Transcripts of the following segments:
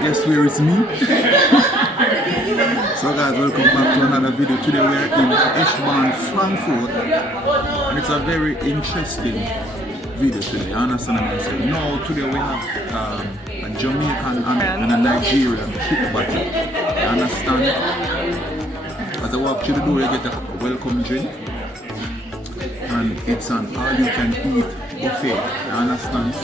guess where it's me? So guys, welcome back to another video. Today we are in Eschborn, Frankfurt, and it's a very interesting video today. You understand what I'm saying? Now today we have a Jamaican and a Nigerian chick battle. You understand? As I walk through the door, you get a welcome drink, and it's an all-you-can-eat buffet. You understand?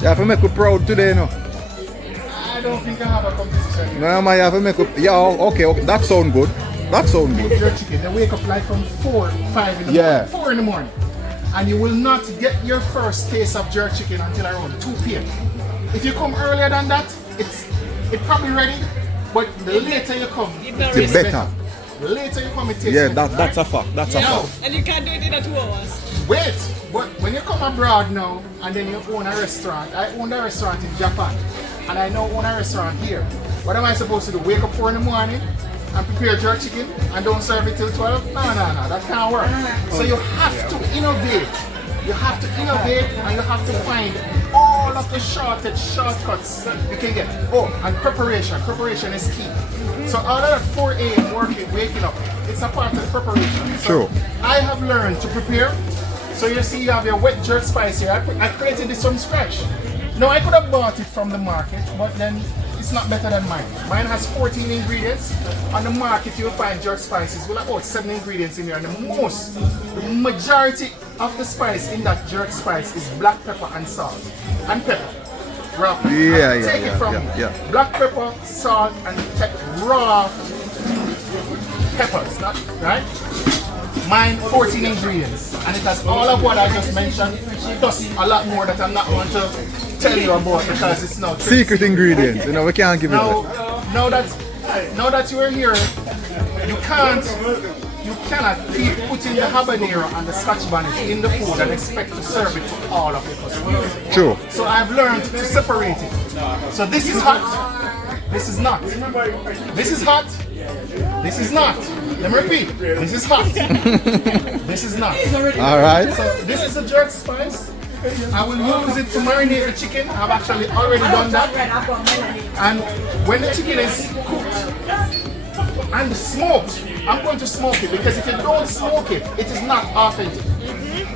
You have to make you proud today, no? I don't think I have a competition. No, man, you have to make up. Yeah, okay, that sound good. That sound good. Jerk chicken, they wake up like from 4, 5 in the morning. 4 in the morning. And you will not get your first taste of jerk chicken until around 2 p.m. If you come earlier than that, it's probably ready. But the later you come, it's better. The later you come, it tastes better. better. That's a fact. That's a fact. And you can't do it in 2 hours. Wait, but when you come abroad now and then you own a restaurant, I owned a restaurant in Japan and I now own a restaurant here. What am I supposed to do? Wake up 4 in the morning and prepare jerk chicken and don't serve it till 12? No, that can't work. So you have to innovate. You have to innovate and you have to find all of the shortcuts you can get. Oh, and preparation. Preparation is key. So all of that 4 a.m. waking up, it's a part of preparation. So Sure. I have learned to prepare. So you see you have your wet jerk spice here. I created this from scratch. Now I could have bought it from the market, but then it's not better than mine. Mine has 14 ingredients. On the market you'll find jerk spices with about 7 ingredients in here. And the majority of the spice in that jerk spice is black pepper and salt. And pepper. Raw pepper. Take it from me. Black pepper, salt, and raw peppers, right? Mine 14 ingredients, and it has all of what I just mentioned, plus a lot more that I'm not going to tell you about because it's not secret ingredients. You know, we can't give it. Now that you are here, you cannot keep putting the habanero and the scotch bonnet in the food and expect to serve it to all of the customers. True. So I've learned to separate it. So this is hot. This is not. This is hot. This is not. Let me repeat. This is hot. This is not. Alright. So this is a jerk spice. I will use it to marinate the chicken. I've actually already done that. And when the chicken is cooked and smoked, I'm going to smoke it because if you don't smoke it, it is not authentic.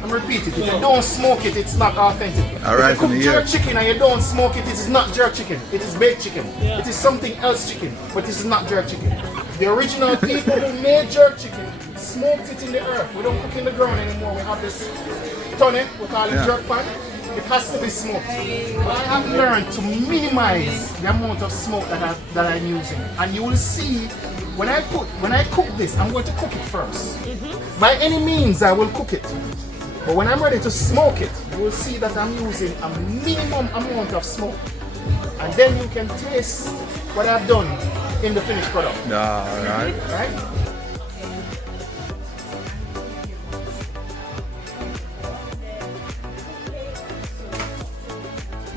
I'm repeating, if you don't smoke it, it's not authentic. Alright, if you cook jerk chicken and you don't smoke it, it is not jerk chicken. It is baked chicken. It is something else chicken, but this is not jerk chicken. The original people who made jerk chicken smoked it in the earth. We don't cook in the ground anymore. We have this tonne, we call it jerk pan. It has to be smoked. But I have learned to minimize the amount of smoke that I'm using. And you will see when I cook this, I'm going to cook it first. By any means, I will cook it. But when I'm ready to smoke it, you will see that I'm using a minimum amount of smoke. And then you can taste what I've done in the finished product. Alright. Right?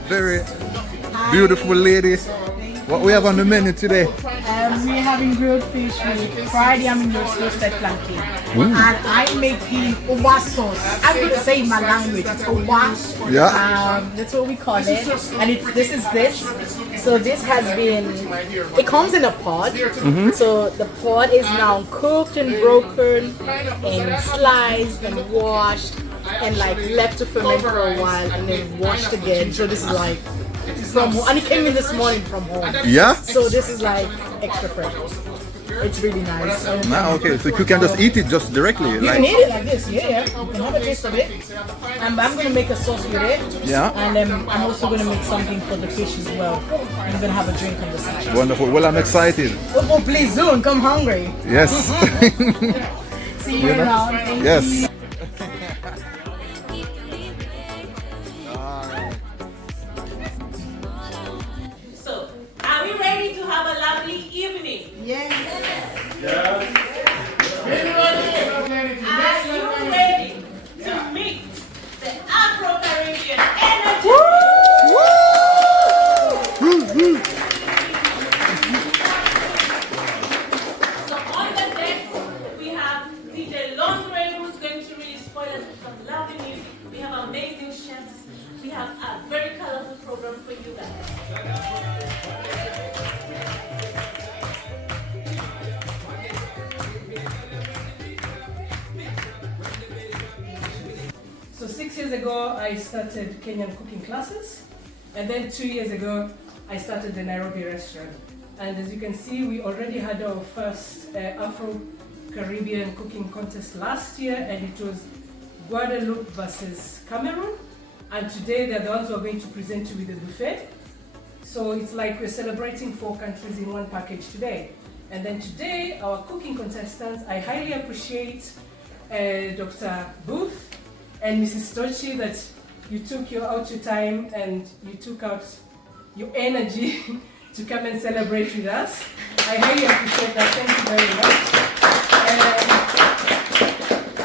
Very beautiful lady. What we have on the menu today? We're having grilled fish with fried yam in your roasted plantain. And I'm making owa sauce. I'm going to say in my language, it's owa. Yeah. That's what we call it. And this is this. So this has been, it comes in a pod. So the pod is now cooked and broken and sliced and washed and like left to ferment for a while and then washed again. So this is like from home, and it came in this morning from home. Yeah? So this is like extra fresh. It's really nice. Okay, so you can just eat it just directly. You can eat it like this, yeah. You can have a taste of it. And I'm going to make a sauce with it. Yeah. And I'm also going to make something for the fish as well. I'm going to have a drink on the side. Wonderful. Well, I'm excited. Oh, please do and come hungry. Yes. See you around. Thank Yes. you. So, are we ready to have a lovely evening? Yes. As you 6 years ago, I started Kenyan cooking classes. And then 2 years ago, I started the Nairobi restaurant. And as you can see, we already had our first Afro-Caribbean cooking contest last year, and it was Guadeloupe versus Cameroon. And today, they're the ones who are going to present you with the buffet. So it's like we're celebrating 4 countries in one package today. And then today, our cooking contestants, I highly appreciate Dr. Booth and Mrs. Tochi that you took out your time and you took out your energy to come and celebrate with us. I highly appreciate that. Thank you very much.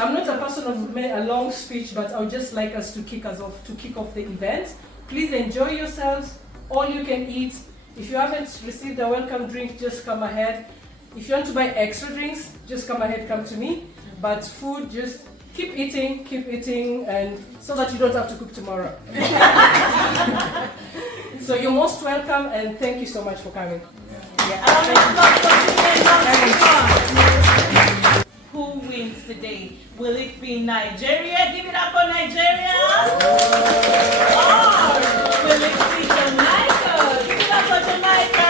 I'm not a person of a long speech, but I would just like us to kick off the event. Please enjoy yourselves. All you can eat. If you haven't received a welcome drink, just come ahead. If you want to buy extra drinks, just come ahead, come to me. But food, just keep eating, and so that you don't have to cook tomorrow. So you're most welcome, and thank you so much for coming. Who wins today? Will it be Nigeria? Give it up for Nigeria! Or will it be Jamaica? Give it up for Jamaica!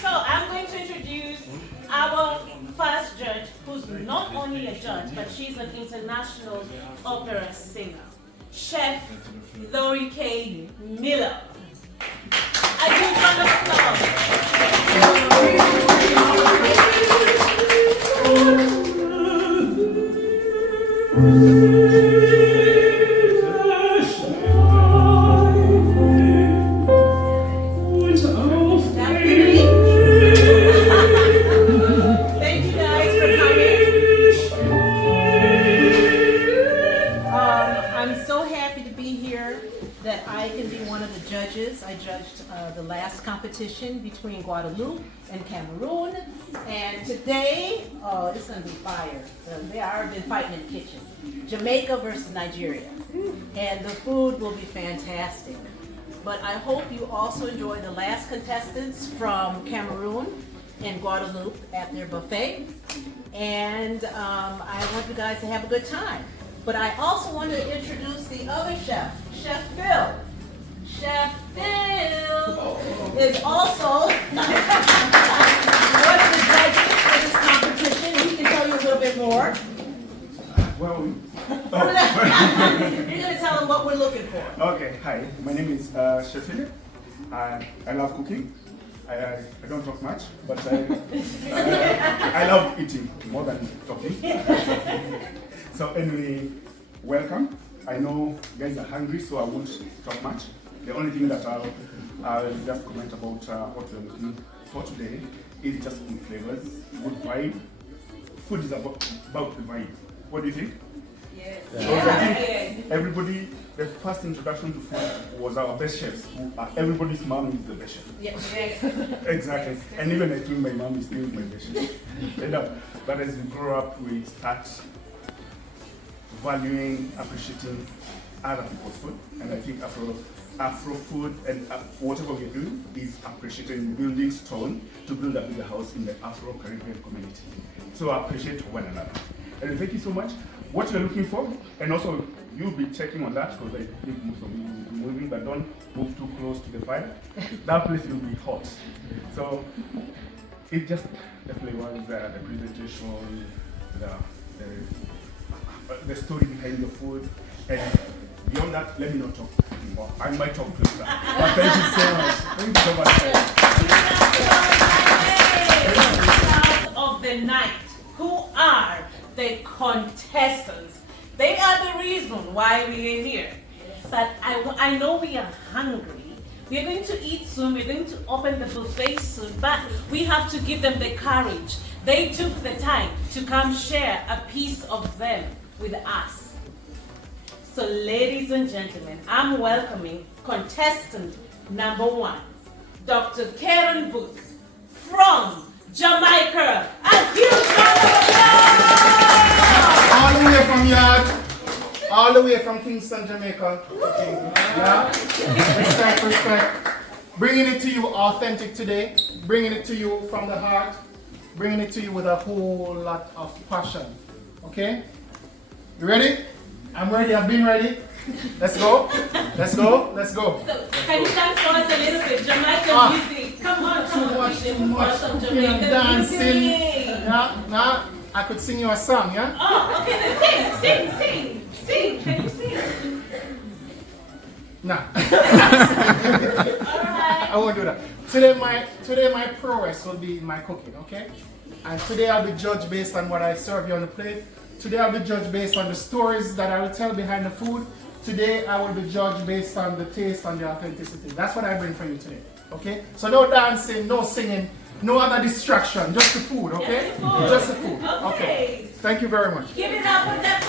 So I'm going to introduce our first judge, who's not only a judge, but she's an international opera singer. Chef Lori K. Miller. A huge round of applause. Thank you guys for coming. I'm so happy to be here that I can be one of the judges. I judged the last competition between Guadeloupe and Cameroon. And today, oh, it's going to be fire. They have been fighting in the kitchen. Jamaica versus Nigeria. And the food will be fantastic. But I hope you also enjoy the last contestants from Cameroon and Guadeloupe at their buffet. And I want you guys to have a good time. But I also want to introduce the other chef, Chef Phil. Chef Phil is also one of the judges for this competition. He can tell you a little bit more. Well, You're going to tell them what we're looking for. okay, hi. My name is Chef Philip. I love cooking. I don't talk much, but I love eating more than talking. So anyway, welcome. I know you guys are hungry, so I won't talk much. The only thing that I'll just comment about what we're looking for today is just good flavors, good vibe. Food is about the vibe. What do you think? Yes. So I think everybody, the first introduction to food was our best chefs. Everybody's mom is the best chef. Yes. Exactly. And even I think my mom is still my best chef. But as we grow up, we start valuing, appreciating other people's food. And I think Afro food and whatever we're doing is appreciating building stone to build a bigger house in the Afro-Caribbean community. So appreciate one another. And thank you so much. What you're looking for, and also you'll be checking on that because I think most of you will be moving, but don't move too close to the fire. That place will be hot. So it's just the flavors, the presentation, the story behind the food, and beyond that, let me not talk anymore. I might talk later. But thank you so much. Thank you so much. Of the night, who are the contestants? They are the reason why we are here. But I know we are hungry. We are going to eat soon. We're going to open the buffet soon. But we have to give them the courage. They took the time to come share a piece of them with us. So ladies and gentlemen, I'm welcoming contestant number 1, Dr. Karen Booth from Jamaica. A huge round of applause! All the way from Yard, all the way from Kingston, Jamaica. Yeah? Respect. Bringing it to you authentic today, bringing it to you from the heart, bringing it to you with a whole lot of passion. Okay? You ready? I'm ready. I've been ready. Let's go. Let's go. Let's go. So, can you dance for us a little bit? Jamaican music. Come on, Too much some cooking and Jamaican dancing. music. Nah, I could sing you a song, yeah? Oh, okay, then sing. Can you sing? Nah. Alright. I won't do that. Today my prowess will be in my cooking, okay? And today I'll be judged based on what I serve you on the plate. Today I'll be judged based on the stories that I will tell behind the food. Today I will be judged based on the taste and the authenticity. That's what I bring for you today, okay? So no dancing, no singing, no other distraction, just the food, okay? Just the food. Okay. Thank you very much. Give it up for that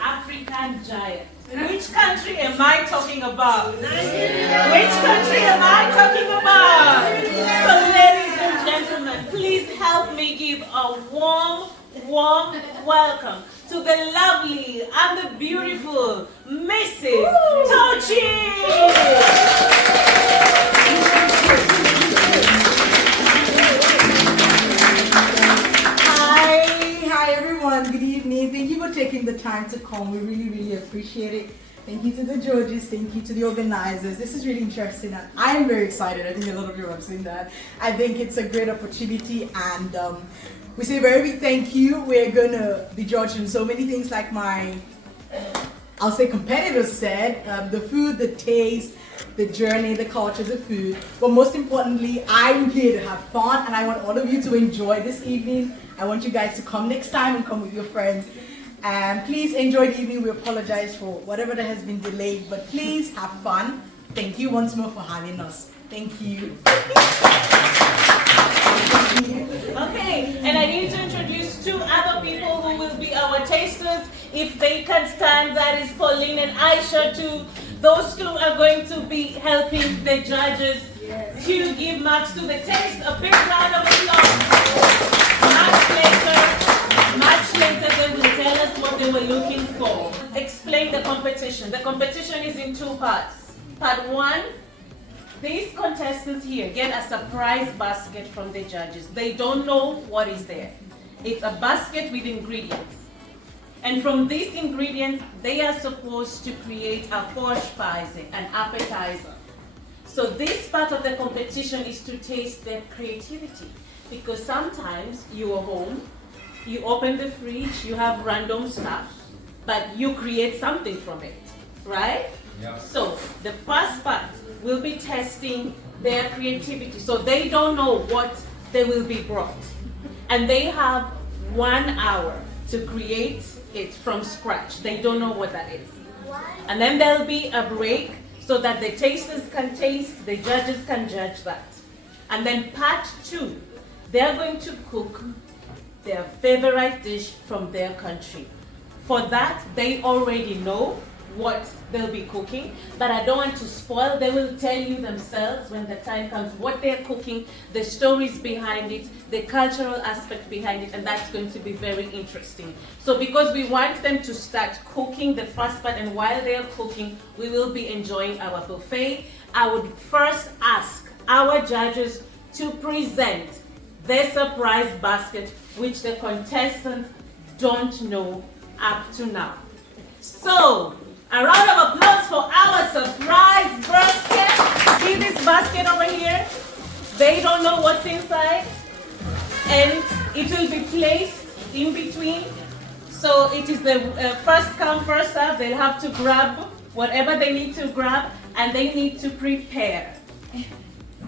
African giant. Which country am I talking about? Nigeria. Which country am I talking about? So ladies and gentlemen, please help me give a warm welcome to the lovely and the beautiful Mrs. Tochi. Hi everyone, good evening. Thank you for taking the time to come. We really appreciate it. Thank you to the judges, thank you to the organizers. This is really interesting and I'm very excited. I think a lot of you have seen that. I think it's a great opportunity and we say a very big thank you. We're gonna be judging so many things like I'll say competitors said, the food, the taste, the journey, the culture, the food. But most importantly, I'm here to have fun and I want all of you to enjoy this evening. I want you guys to come next time and come with your friends. And please enjoy the evening. We apologize for whatever that has been delayed, but please have fun. Thank you once more for having us. Thank you. Okay, and I need to introduce two other people who will be our tasters. If they can stand, that is Pauline and Aisha too. Those two are going to be helping the judges to give marks to the taste. A big round of applause. Much later they will tell us what they were looking for. Explain the competition. The competition is in two parts. Part one, these contestants here get a surprise basket from the judges. They don't know what is there. It's a basket with ingredients. And from these ingredients, they are supposed to create a Vorspeise, an appetizer. So this part of the competition is to taste their creativity. Because sometimes you are home, you open the fridge, you have random stuff, but you create something from it, right? Yeah. So the first part will be testing their creativity. So they don't know what they will be brought. And they have 1 hour to create it from scratch. They don't know what that is. And then there'll be a break so that the tasters can taste, the judges can judge that. And then part two, they're going to cook their favorite dish from their country. For that, they already know what they'll be cooking, but I don't want to spoil. They will tell you themselves when the time comes what they're cooking, the stories behind it, the cultural aspect behind it, and that's going to be very interesting. So because we want them to start cooking the first part, and while they're cooking, we will be enjoying our buffet. I would first ask our judges to present their surprise basket, which the contestants don't know up to now. So, a round of applause for our surprise basket. See this basket over here? They don't know what's inside. And it will be placed in between. So it is the first come, first serve. They'll have to grab whatever they need to grab, and they need to prepare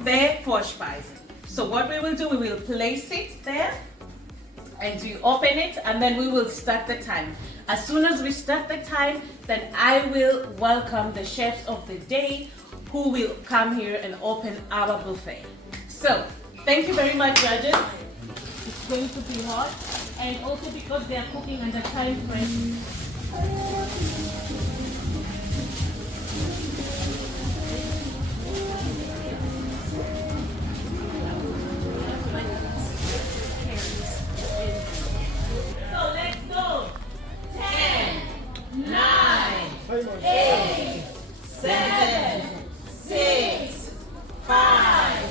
their Vorspeise. So what we will do, we will place it there, and you open it, and then we will start the time. As soon as we start the time, then I will welcome the chefs of the day who will come here and open our buffet. So, thank you very much, judges. It's going to be hot, and also because they are cooking under time frame. So let's go. 10, 9, 8, 7, 6, 5,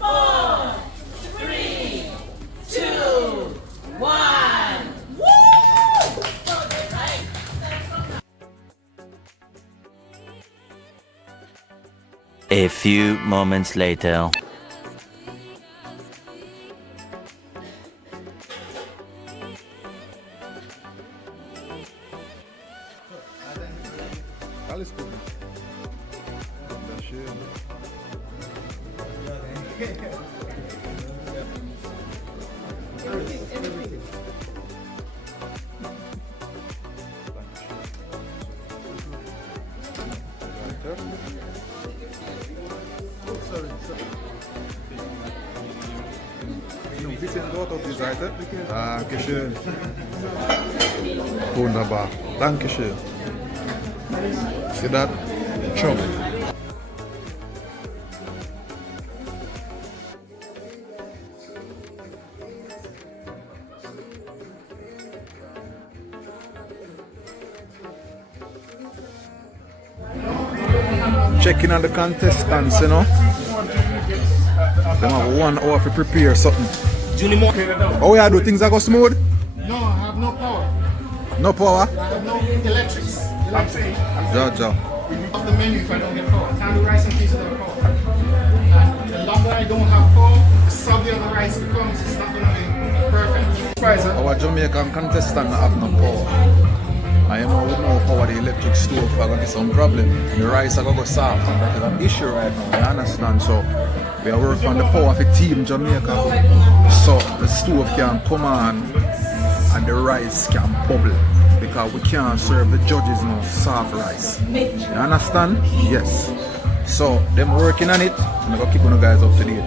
4, 3, 2, A few moments later. Bisschen dort auf die Seite. Dankeschön. Wunderbar. Dankeschön. See that? Chop. Checking on the contestants, you know. They have 1 hour to prepare something. Oh yeah, do things that go smooth? No, I have no power. No power? I have no electrics. Jaja. Off the menu if I don't get power. I can't do rice and peas without power. And the longer I don't have power, the soggier the rice becomes. It's not going to be perfect. Our Jamaican contestant have no power. I know with no power the electric stove are going to be some problem. The rice are going to go soft and that is an issue right now, you understand? So we are working on the power of the team Jamaica so the stove can come on and the rice can bubble because we can't serve the judges no soft rice. You understand? Yes. So them working on it and I'm going to keep on the guys up to date.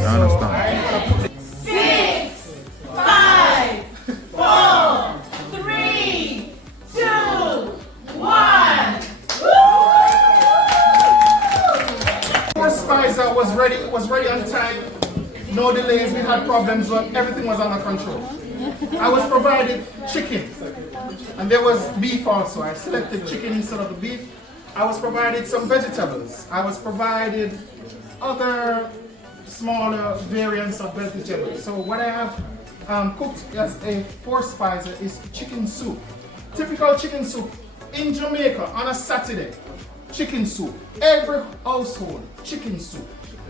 You understand? 6, 5, 4, 3, 2, 1. First spice was ready on time. No delays, we had problems, but everything was under control. I was provided chicken, and there was beef also. I selected chicken instead of the beef. I was provided some vegetables. I was provided other smaller variants of vegetables. So what I have cooked as a 4 spice is chicken soup. Typical chicken soup in Jamaica on a Saturday. Chicken soup. Every household, chicken soup.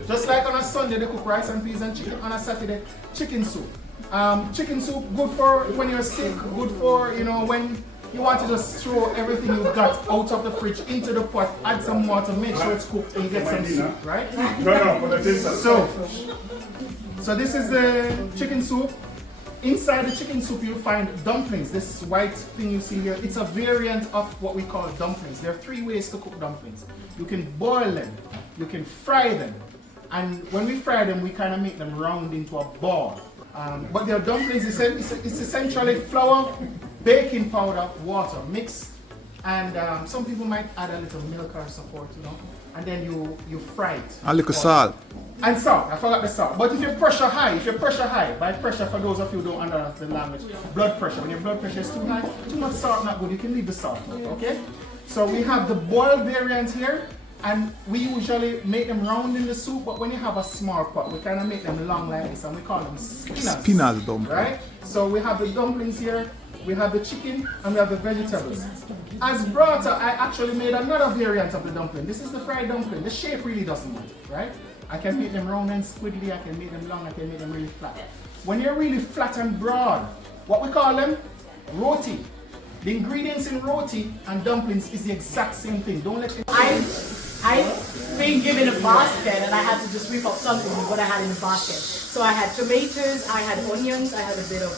Just like on a Sunday they cook rice and peas and chicken, on a Saturday, chicken soup. Chicken soup, good for when you're sick, good for, you know, when you want to just throw everything you've got out of the fridge into the pot, add some water, make sure it's cooked and you get some soup, right? So this is the chicken soup. Inside the chicken soup you'll find dumplings. This white thing you see here, it's a variant of what we call dumplings. There are 3 ways to cook dumplings. You can boil them, you can fry them, and when we fry them we kind of make them round into a ball. But their dumplings, it's essentially flour, baking powder, water mixed, and some people might add a little milk or support, you know, and then you fry it. A little salt. And salt, I forgot the salt. But if your pressure high, by pressure for those of you who don't understand the language, blood pressure. When your blood pressure is too high, too much salt not good, you can leave the salt, okay? So we have the boiled variant here, and we usually make them round in the soup, but when you have a small pot, we kind of make them long like this, and we call them spinners. Spinners dumplings. Right? So we have the dumplings here, we have the chicken, and we have the vegetables. As burrata, I actually made another variant of the dumpling. This is the fried dumpling. The shape really doesn't matter, right? I can make them round and squiggly, I can make them long, I can make them really flat. When you're really flat and broad, what we call them? Roti. The ingredients in roti and dumplings is the exact same thing. Don't let it... I've been given a basket and I had to just whip up something with what I had in the basket. So I had tomatoes, I had onions, I had a bit of,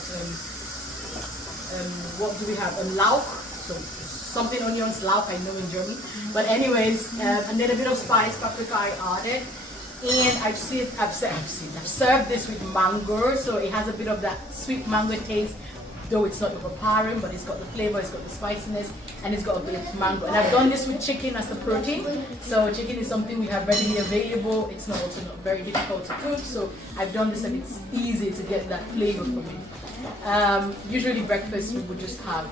what do we have? A lauk. So something onions, lauk, I know in German. But anyways, and then a bit of spice, paprika I added. And I've served this with mango, so it has a bit of that sweet mango taste, though it's not overpowering, but it's got the flavor, it's got the spiciness, and it's got a bit of mango. And I've done this with chicken as the protein. So chicken is something we have readily available. It's also not very difficult to cook, so I've done this and it's easy to get that flavor from it. Usually breakfast we would just have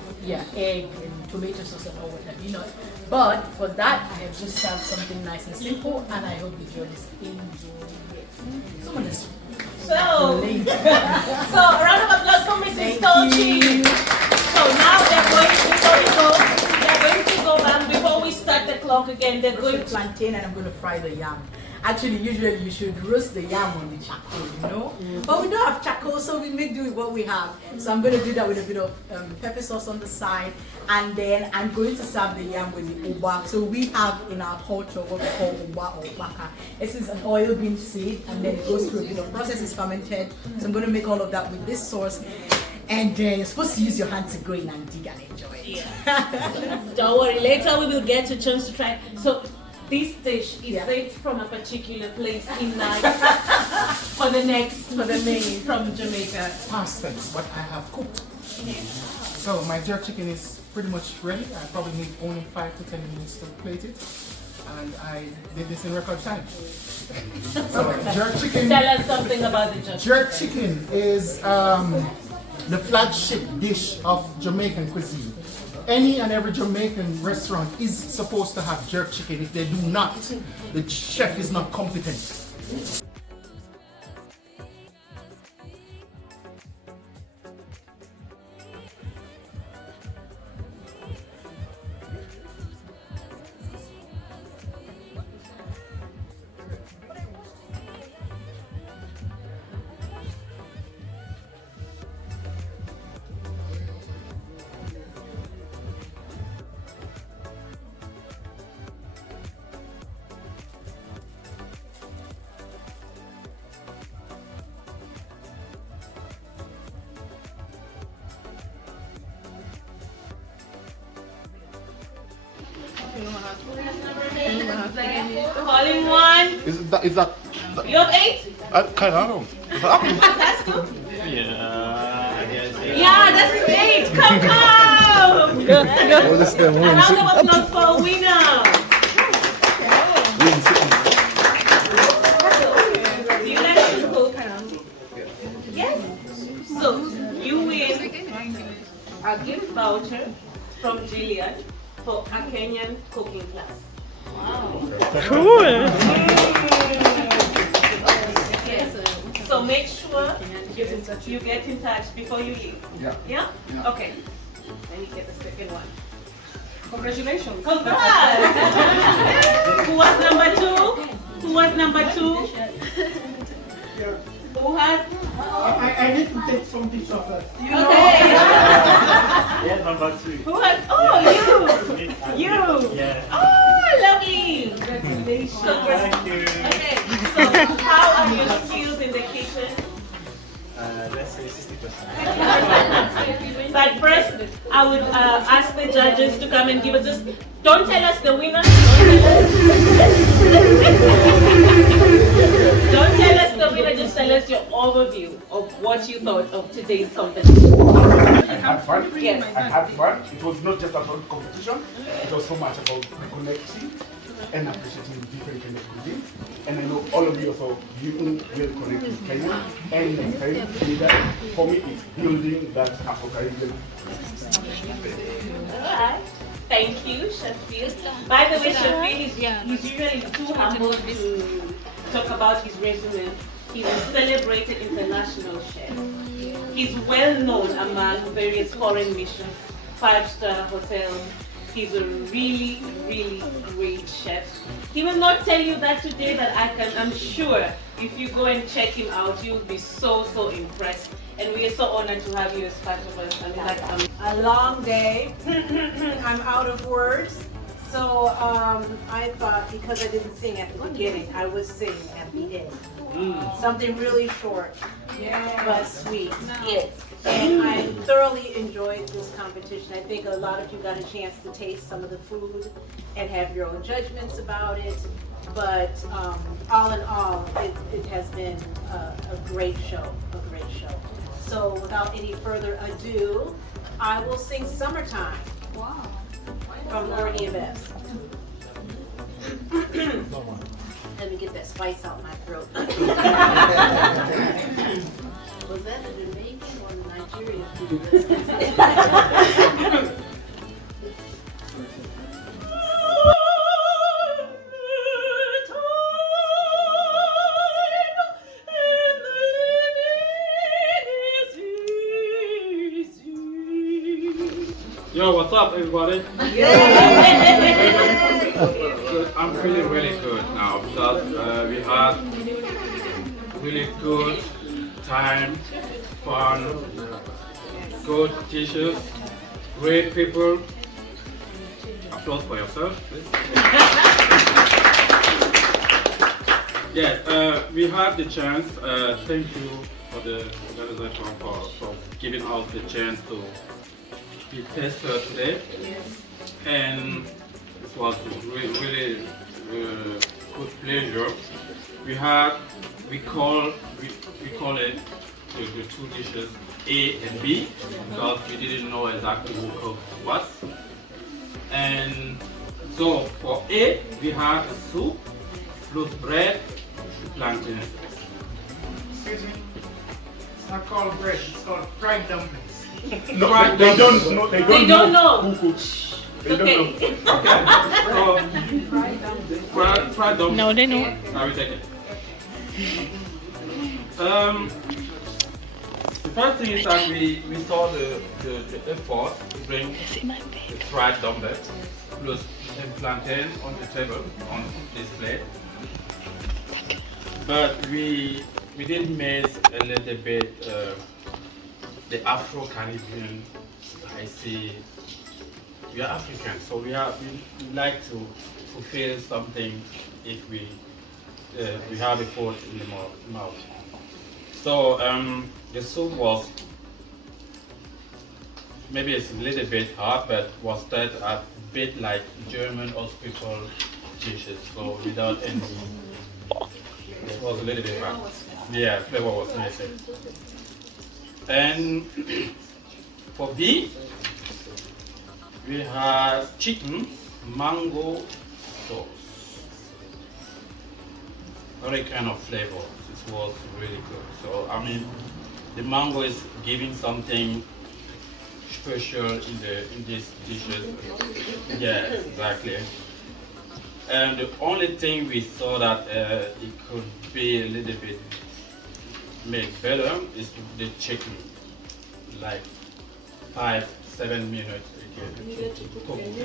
egg and tomato sauce and all what have you not. But for that I have just served something nice and simple, and I hope the judges enjoy it. Someone is So round of applause for Mrs. Tochi. So now they're going to go back before we start the clock weekend they're going roast the plantain and I'm going to fry the yam. Actually, usually you should roast the yam on the charcoal, you know? But we don't have charcoal, so we make do with what we have. So I'm going to do that with a bit of pepper sauce on the side. And then I'm going to serve the yam with the uba. So we have in our culture what we call uba or baka. This is an oil bean seed, and then it goes through a bit of process, it's fermented. So I'm going to make all of that with this sauce. And you're supposed to use your hand to go in and dig and enjoy it. Yeah. Don't worry, later we will get a chance to try. So this dish is made from a particular place in Nigeria for the main from Jamaica. Past tense, but I have cooked. So my jerk chicken is pretty much ready. I probably need only 5 to 10 minutes to plate it. And I did this in record time. So jerk chicken. Tell us something about the jerk. Jerk chicken is the flagship dish of Jamaican cuisine. Any and every Jamaican restaurant is supposed to have jerk chicken. If they do not, the chef is not competent. Calling one. Is that You have 8? kind of? That's 2. Yeah, that's 8. Come. A round of applause for a winner. You guys should cook. Yes. So you win a gift voucher from Jillian for a Kenyan cooking class. Cool. So make sure you get in touch before you leave. Yeah? Okay. Let me get the second one. Congratulations. Congrats! Who was number 2? Who was number 2? Who has? I need to take some pictures of that. Okay. Yeah, number 3. Who has? Oh, you! Oh, lovely! Congratulations. Thank you. Okay, so how are your skills in the kitchen? Let's say 60%. But first, I would ask the judges to come and give us just. Don't tell us the winner. Don't tell us the winner. Just tell us your overview of what you thought of today's competition. I had fun. Yes. I had fun. It was not just about competition. It was so much about connecting and appreciating different kind of cuisine. And I know all of you also you will connect with Kenya and Nigeria. For me, it's building that Afro-Caribbean. Alright. Thank you, Shafil. By the way, Shafil he's usually too humble to talk about his resume. He's a celebrated international chef. He's well known among various foreign missions, 5-star hotels. He's a really, really great chef. He will not tell you that today, but I'm sure if you go and check him out, you'll be so impressed. And we are so honored to have you as part of us. A long day. I'm out of words. So I thought because I didn't sing at the beginning, I would sing at the end. Something really short, but sweet. Yes. And I thoroughly enjoyed this competition. I think a lot of you got a chance to taste some of the food and have your own judgments about it. But all in all, it has been a great show, So without any further ado, I will sing Summertime from Lordy Best. Let me get that spice out my throat. Was that a Jamaican or Nigerian? Yo, what's up, everybody? I'm feeling really good now because we had really good time, fun, good teachers, great people. Applause for yourself, please. Yes, we had the chance. Thank you for the organization for giving us the chance to be tested today. And it was really good pleasure. We call it the two dishes A and B because we didn't know exactly who cooked what. And so for A we have a soup plus bread, plantain. Excuse me. It's not called bread. It's called fried dumplings. No, they don't know. They don't know who cooks. They don't know. Okay. So fried dumplings. No, they know. I will take it. The first thing is that we saw the effort to bring the fried dumpling plus the plantain on the table on this plate. But we did miss a little bit the Afro-Caribbean. I see we are African, so we like to fulfill something if we have a food in the mouth. So the soup was maybe it's a little bit hard, but was that a bit like German hospital dishes, so without any. It was a little bit hard. Yeah, flavor was missing. And for B, we had chicken mango sauce. Very kind of flavor. It was really good. So I mean, the mango is giving something special in these dishes. Yeah, exactly. And the only thing we saw that it could be a little bit made better is the chicken, like 5-7 minutes to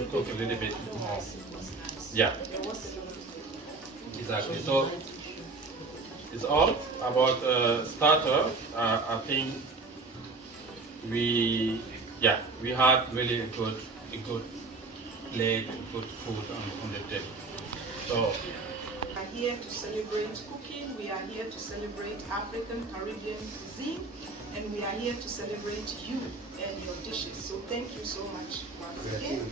cook a little bit more. Yeah, exactly. So it's all about starter. I think we had really a good plate, good food on the table. So we are here to celebrate cooking, we are here to celebrate African Caribbean cuisine, and we are here to celebrate you and your dishes. So thank you so much once again.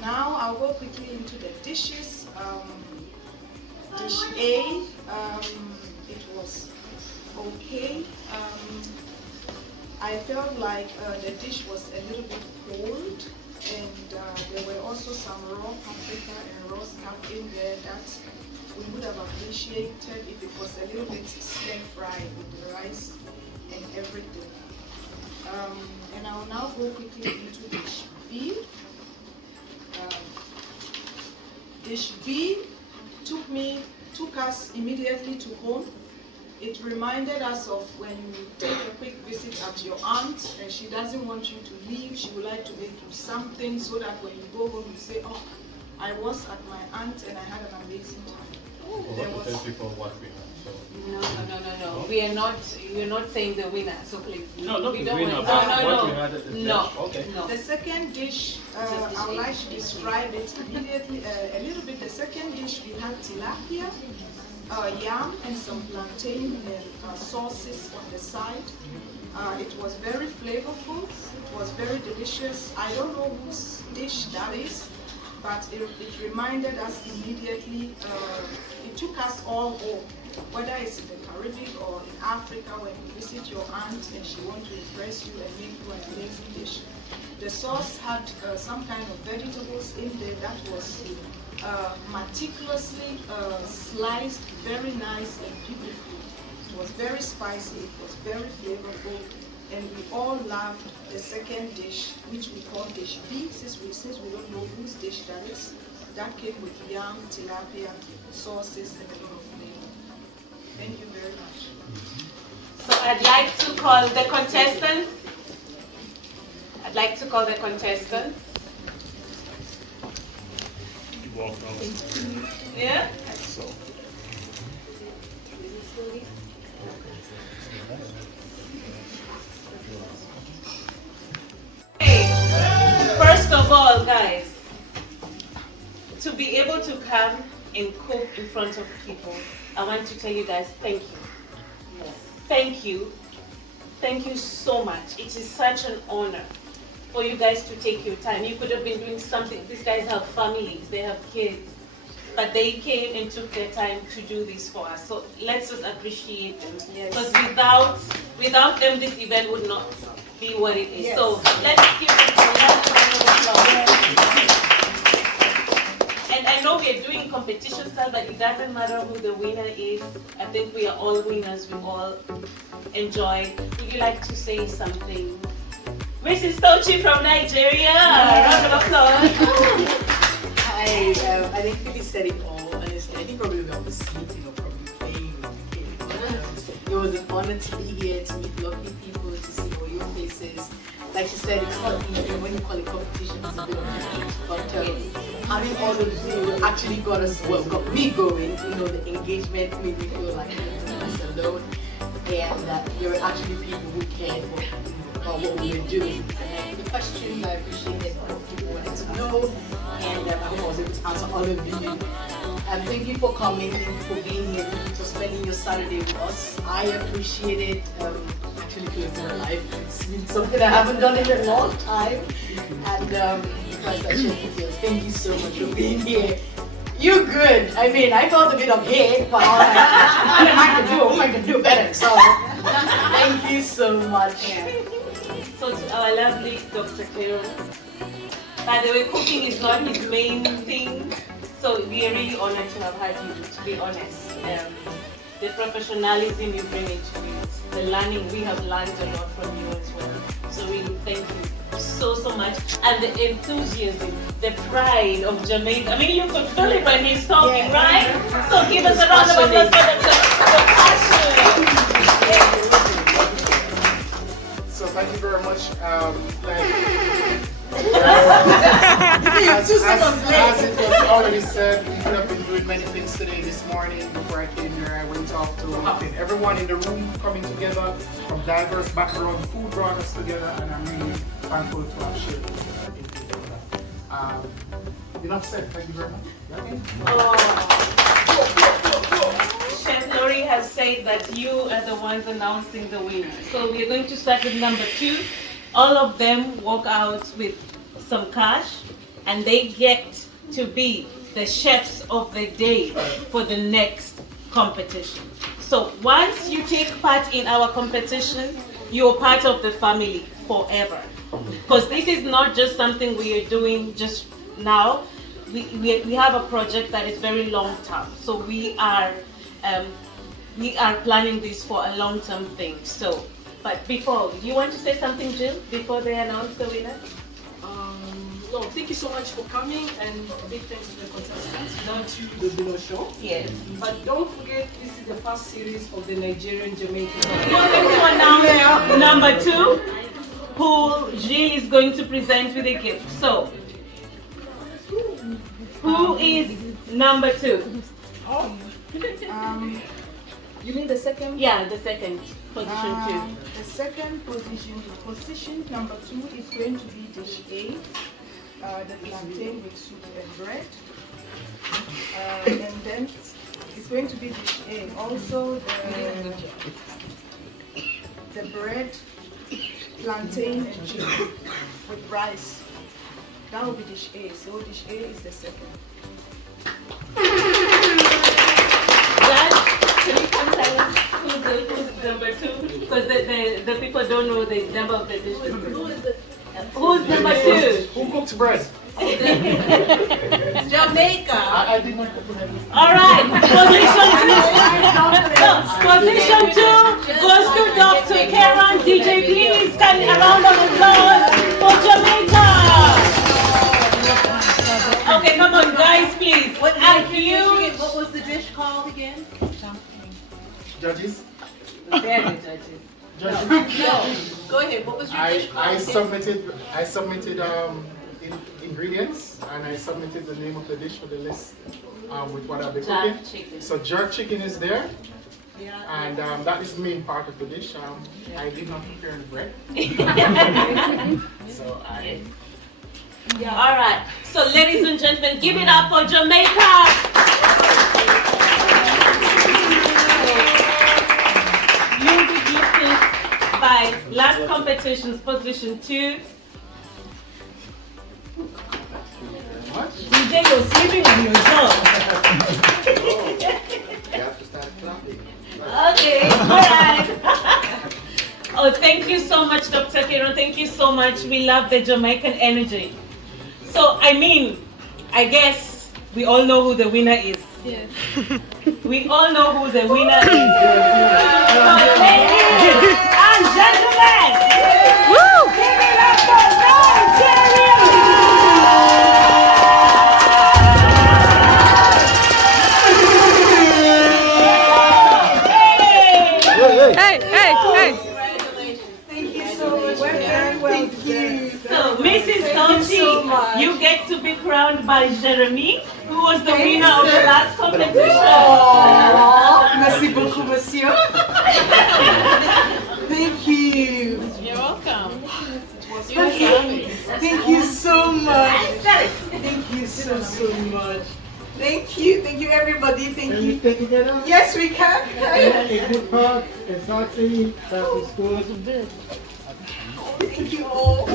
Now I'll go quickly into the dishes. Dish A, it was okay. I felt like the dish was a little bit cold, and there were also some raw paprika and raw stuff in there that we would have appreciated if it was a little bit stir-fried with the rice and everything. And I will now go quickly into dish B. Dish B took us immediately to home. It reminded us of when you take a quick visit at your aunt and she doesn't want you to leave. She would like to make you something so that when you go home you say, oh, I was at my aunt and I had an amazing time. Tell people what we had. So. No. We are not saying the winner, so please. No, not we the don't winner, want- but no. what we had at the No. Okay. No. The second dish, I would like to describe it immediately a little bit. The second dish, we had tilapia, yam, and some plantain and sauces on the side. It was very flavorful. It was very delicious. I don't know whose dish that is, but it reminded us immediately. It took us all home, whether it's in the Caribbean or in Africa, when you visit your aunt and she wants to impress you and make you an amazing dish. The sauce had some kind of vegetables in there that was meticulously sliced, very nice and beautiful. It was very spicy, it was very flavorful, and we all loved the second dish, which we call dish B, since we don't know whose dish that is. That came with yam, tilapia, sauces, and a lot of flavor. Thank you very much. So I'd like to call the contestants. Yeah? So. Hey, first of all, guys, to be able to come and cook in front of people, I want to tell you guys thank you. Yes. Thank you. Thank you so much. It is such an honor for you guys to take your time. You could have been doing something. These guys have families, they have kids, but they came and took their time to do this for us. So let's just appreciate them. Because without them, this event would not be what it is. Yes. So let's give them a round of applause. And I know we're doing competition style, but it doesn't matter who the winner is. I think we are all winners. We all enjoy. Would you like to say something? Mrs. Tochi from Nigeria, round of applause. I think Philly said it all, honestly. I think probably we were sleeping or probably playing with the kids. It was an honor to be here, to meet lovely people, to see all your faces. Like she said, it's not easy when you call it competition, it's a bit of a challenge. But having all of you actually got me going. You know, the engagement made me feel like I was alone. And that you're actually people who cared about what we were doing. And the questions, I appreciated what people wanted to know. And I hope I was able to answer all of you. And thank you for coming, thank you for being here, thank you for spending your Saturday with us. I appreciate it. Actually feels in my life. It's been something I haven't done in a long time. And thank you so much for being here. You're good. I mean, I felt a bit of hate, but what am I can do better. So thank you so much. So to our lovely Dr. Cleon. By the way, cooking is not his main thing, so we are really honored to have had you, to be honest. The professionalism you bring into it, the learning, we have learned a lot from you as well. So really thank you so much. And the enthusiasm, the pride of Jamaica. I mean, you could feel it when he's talking, right? So give us a round of applause for the passion. So thank you very much. As it was already said, we could have been doing many things today. This morning before I came here, I went off to everyone in the room coming together from diverse backgrounds. Food brought us together, and I'm really thankful to have shared it. Enough said. Thank you very much. Chef Lori has said that you are the ones announcing the winner. So we are going to start with number 2. All of them walk out with some cash, and they get to be the chefs of the day for the next competition. So once you take part in our competition, you're part of the family forever. Because this is not just something we are doing just now. We have a project that is very long term. So we are planning this for a long term thing. So, but before, do you want to say something, Jill, before they announce the winner? No, thank you so much for coming, and a big thanks to the contestants. Without you, there'll be no show. Yes. But don't forget, this is the first series of the Nigerian Jamaican. You want to announce number 2, who Jill is going to present with a gift. So, who is number 2? You mean the second? Yeah, the second position 2. The second position number 2 is going to be dish A, the plantain with soup and bread. And then it's going to be dish A. Also the bread, plantain and chicken with rice. That will be dish A. So dish A is the second. Can you come tell us who's number 2? Because the people don't know the number of the dishes. Who's number 2? Who cooks bread? Jamaica. I did not cook bread. Alright, position 2 goes to Dr. Karen. DJ, please, can a round of applause for Jamaica. Okay, come on, guys, please. What was the dish called again? Judges? Very judges. Judges? No. Go ahead. What was your dish called? I submitted in ingredients, and I submitted the name of the dish for the list with what I'll be cooking. So jerk chicken is there, and that is the main part of the dish. I did not prepare any bread. So All right. So, ladies and gentlemen, give it up for Jamaica. You will be gifted by last competition's position 2. DJ, you're sleeping on your job. You have to start clapping. Okay, alright. Oh, thank you so much, Dr. Kiro. Thank you so much. We love the Jamaican energy. So, I guess we all know who the winner is. Yes. We all know who the winner is. So, ladies and gentlemen, give it up for Nigeria! Thank you so much. We're very well. Thank you. So, Mrs. Tochi, you get to be crowned by Jeremy, who was the winner of the last competition. Merci beaucoup, monsieur. Thank you. You're welcome. Thank you so much. Thank you so much. Thank you everybody. Thank you. Stay together. Yes, we can. A good part, exactly, that is good. Thank you all.